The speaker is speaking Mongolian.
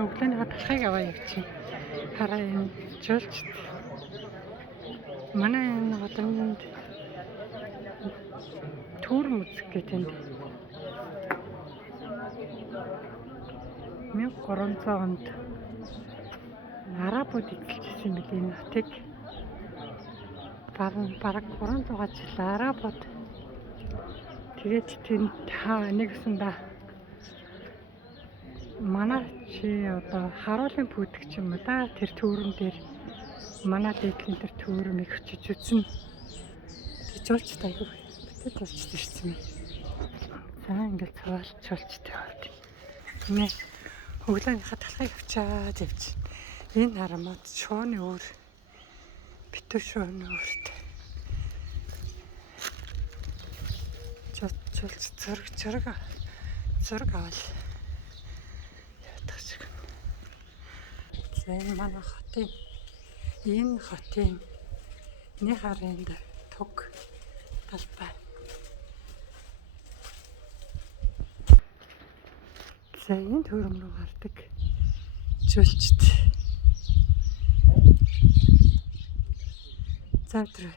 Өглөөний талхыг аваа явчих. Хараа энэ жуулч. Манай энэ хотонд түр музик гэдэг нь 1300 онд арабууд эзэлжсэн мэт энэ хотыг бараг 300 жил арабууд тэгээд тэнд нэгсэндээ манай чи одоо харуулын пүтгч юм да тэр төрөн дээр манай дэдлийн тэр төрөмийг өчөж үзнэ. Жуулчтай айгүй битээ жуулчтай шсэн юм. За ингээд цаваалж жуулчтай байд. Нэ өглөөнийхөө талхыг авчаад явж. Энэ харамад шууны өөр битүү шууны өөрт жуулч зураг авал. Энэ манай хотын нэг харын туг талбай. За энэ төрөм рүү гардаг жуулчд. За тэр